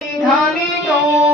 你看你都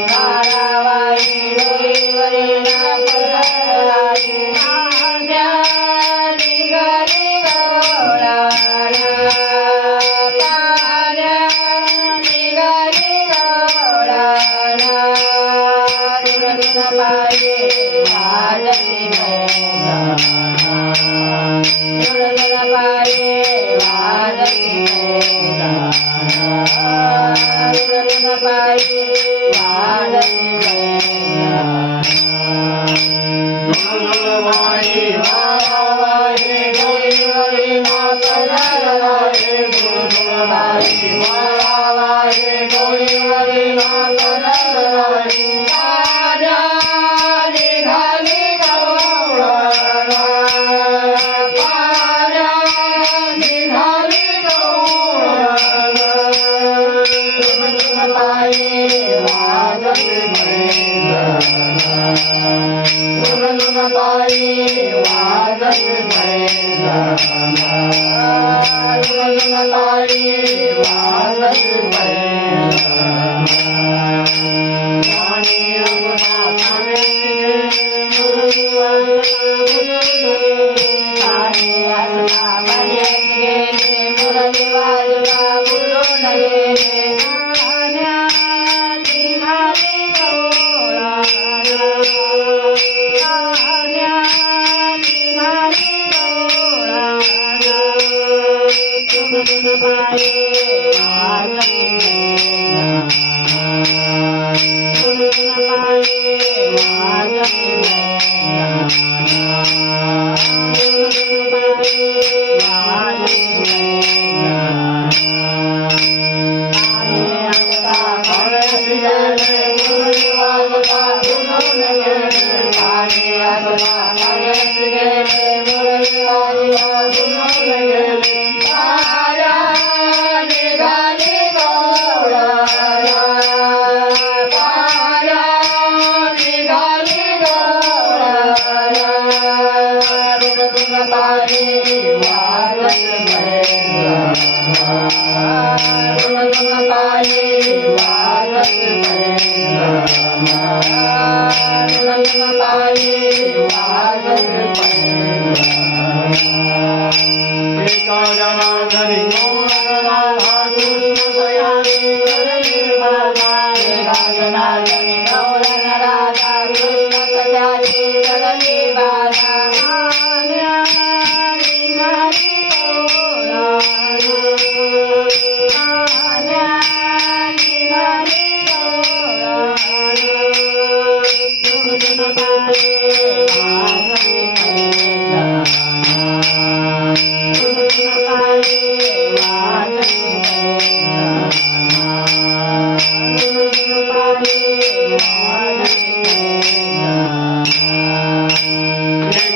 Namah Shivaya. वाजत पैलताई वाजत पैल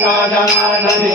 Jana Jana